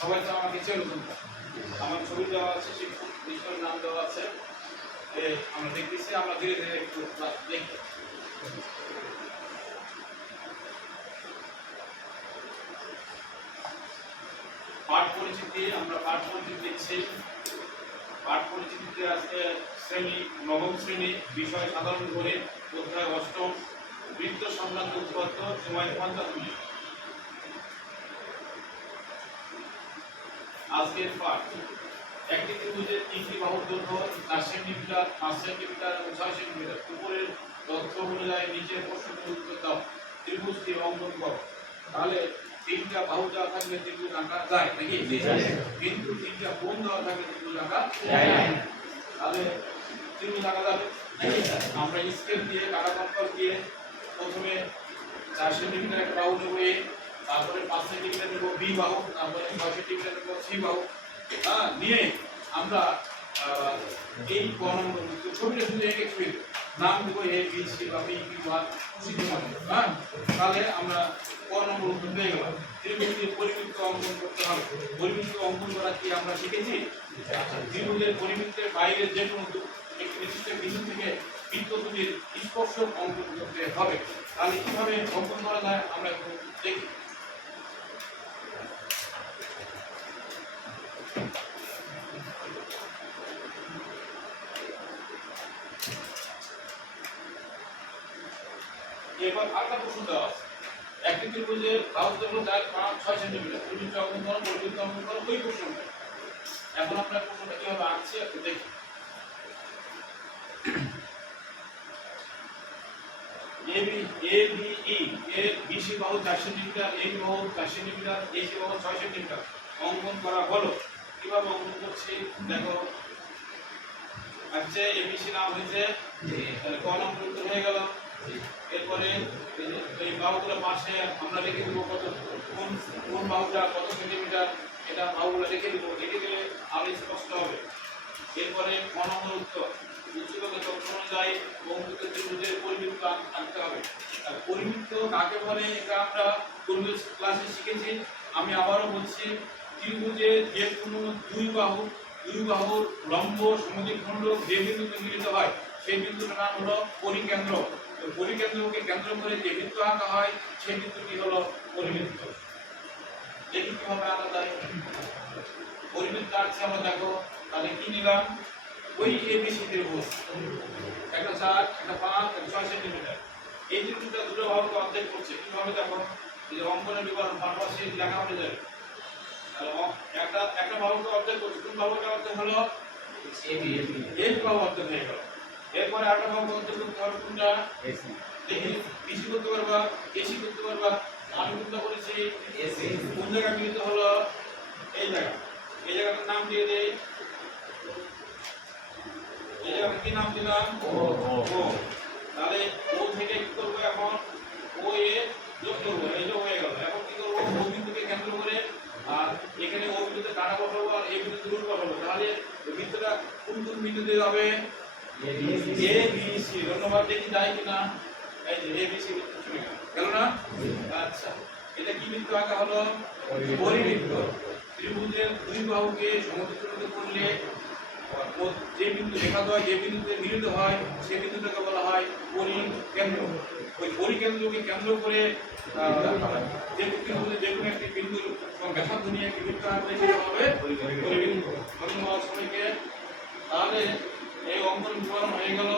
সবাই তো আমাকে চেনো তোমরা আমার ছবি দেওয়া আছে শিক্ষক বিষয়ের নাম দেওয়া আছে। আমরা দেখতেছি, আমরা ধীরে ধীরে একটু দেখি পাঠ পরিচিতি, আমরা পাঠ পরিচিতি দেখছি পাঠ পরিচিতিতে আজকে শ্রেণি, নবম শ্রেণি, বিষয় সাধারণ করে অধ্যায় অষ্টম, বৃত্ত সংক্রান্ত উৎপাদ্য সময় পঞ্চাশ মিনিট। আজকের পাঠ। একটি ত্রিভুজের তিনটি বাহুর দৈর্ঘ্য চার সেন্টিমিটার পাঁচ সেন্টিমিটার এবং ছয় সেন্টিমিটার। উপরের তথ্য অনুযায়ী নিচের প্রশ্নটির উত্তর দাও। ত্রিভুজটি অঙ্কন করো। তাহলে তিনটা বাহু দেওয়া থাকলে ত্রিভুজ আঁকা যায় নাকি? কিন্তু তিনটা কোণ দেওয়া থাকলে ত্রিভুজ আঁকা তাহলে ত্রিভুজ আঁকা যাবে? আমরা স্কেল দিয়ে কাটা কম্পাস দিয়ে প্রথমে চার সেন্টিমিটার একটা বাহু নেব তারপরে পাঁচ সেন্টিমিটার নেব বি বাহু তারপরে ছয় সেন্টিমিটার নেব সি বাহু হ্যাঁ নিয়ে আমরা এই ক নম্বর ছবিটা শুধু একে দেবো। নাম দেবো এ বি সি বা বি আর সিটি হ্যাঁ তাহলে আমরা ক নম্বর উত্তর পেয়ে গেলাম ত্রিভুজের পরিবৃত্ত অঙ্কন করতে হবে পরিবৃত্ত অঙ্কন করা কি আমরা শিখেছি ত্রিভুজের পরিবৃত্তের বাইরে যে কোনো একটি নির্দিষ্ট বিন্দু থেকে বৃত্ত দুটির স্পর্শ অঙ্কন করতে হবে তাহলে কীভাবে অঙ্কন করা যায় আমরা দেখি এবার আরেকটা প্রশ্ন দেওয়া আছে। একটি ত্রিভুজের বাহু দৈর্ঘ্য চার পাঁচ, ছয় সেন্টিমিটার। ত্রিভুজ অঙ্কন করো পরিবৃত্ত অঙ্কন করো, ওই প্রশ্নটা এখন আপনার প্রশ্নটা কীভাবে আঁকছি একটু দেখি। এ এসি বাহু ছয় সেন্টিমিটার। অঙ্কন করা হলো। কীভাবে অঙ্কন করছি? দেখো। আচ্ছা এবিসি নাম হয়েছে তাহলে ক নম্বর হয়ে গেল? এরপরে এই বাহুগুলো পাশে আমরা লিখে দেবো কত কোন কোন বাহুটা কত সেন্টিমিটার, এটা বাহুগুলো লিখে দেবো। লিখে দিলে আরও স্পষ্ট হবে। এরপরে ক নম্বর উত্তর। উচ্চতর তথ্য অনুযায়ী বঙ্কিত ত্রিভুজের পরিবৃত্ত হবে। কাকে বলে, এটা আমরা ক্লাসে শিখেছি। আমি আবারও বলছি, ত্রিভুজের যে কোনো দুই বাহু, দুই বাহুর লম্ব সমদ্বিখণ্ড যে বিন্দুতে মিলিত হয়, সেই বিন্দুটার নাম হলো পরিকেন্দ্র। পরিকেন্দ্রকে কেন্দ্র করে যে বৃত্ত আঁকা হয়, সেই বৃত্তটি হলো পরিবৃত্ত। দেখি কীভাবে আঁকা যায়, পরিবৃত্ত আঁকছে আমরা, দেখো, তাহলে কি নিলাম? ওই এবিসি ত্রিভুজ একটা চার, একটা পাঁচ, একটা ছয় সেন্টিমিটার। এই ত্রিভুজটা দুটো ভাবে অর্ধেক করছে। কীভাবে দেখো? যে অঙ্কনের বিবরণ পাশাপাশি লেখা হয়ে যাবে। একটা একটা বাহুকে অর্ধেক করছে। কোন বাহুটা অর্ধেক হলো? এই বাহু অর্ধেক হয়ে গেল। এরপরে বাহু অর্ধেক করতে হবে কোনটা? দেখি বিসি করতে পারবা এসি করতে পারবা আমি কোনটা করেছি? কোন জায়গা মিলিত হলো? এই জায়গা। এই জায়গাটার নাম দিয়ে দেই এই জায়গাটা কি নাম দিলাম? ও তাহলে ও থেকে কি করব এখন? ও এ যোগ করব। এই যে হয়ে গেল। এখন কি করব? ও বিন্দুকে কেন্দ্র করে আর এখানে ও বিন্দুতে কাটা বসাবো আর এই বিন্দুতে দূর বসাবো তাহলে বৃত্তটা কোন কোন বিন্দুতে যাবে? এ বি সি ধন্যবাদ দেখি যায় কিনা এই যে এ বি সি চলে গেল গেল না আচ্ছা এটা কি বৃত্ত আঁকা হলো পরিবৃত্ত ত্রিভুজের দুই বাহুকে সমদ্বিখণ্ডিত করলে যে বিন্দু রেখা হয় যে বিন্দুতে মিলিত হয় সেই বিন্দুটাকে বলা হয় পরিকেন্দ্র ওই পরিকেন্দ্রকে কেন্দ্র করে যে ত্রিভুজের যে কোনো একটি বিন্দুর ব্যাসার্ধ নিয়ে একটি বৃত্ত আঁকলে সেটা হবে পরিবৃত্ত ধন্যবাদ সবাইকে তাহলে এই অঙ্কন বিবরণ হয়ে গেল।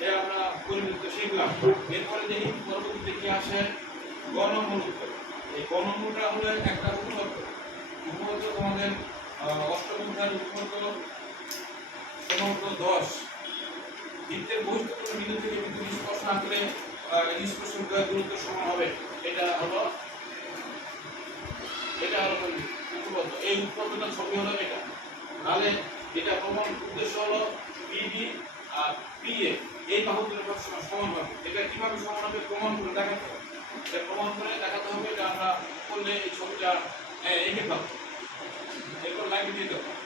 এ আমরা পরিবৃত্ত শিখলাম। এরপরে দেখি পরবর্তীতে কি আসে? গণমূল এই গণমূলটা হলো একটা উপপাদ্য। উপপাদ্য তোমাদের অষ্টম অধ্যায়ের উপপাদ্য সমগ্র দশ। বৃত্তের বহিষ্কৃত বিন্দু থেকে বিন্দু নিষ্কর্ষ আঁকলে আহ, নিষ্কর্ষের দূরত্ব সমান হবে। এটা হলো এটা হলো পরিবৃত্ত এই উৎপন্নটা ছবি হলো এটা। তাহলে এটা প্রমাণ উদ্দেশ্য হলো বিবি আর পিএ এই বাহু দুটো সমান হবে। এটা কীভাবে সমান হবে প্রমাণ করে দেখাতে হবে। এটা প্রমাণ করে দেখাতে হবে এটা আমরা করলে এই ছবিটা এঁকে পাবো এরপর লাইন দিতে হবে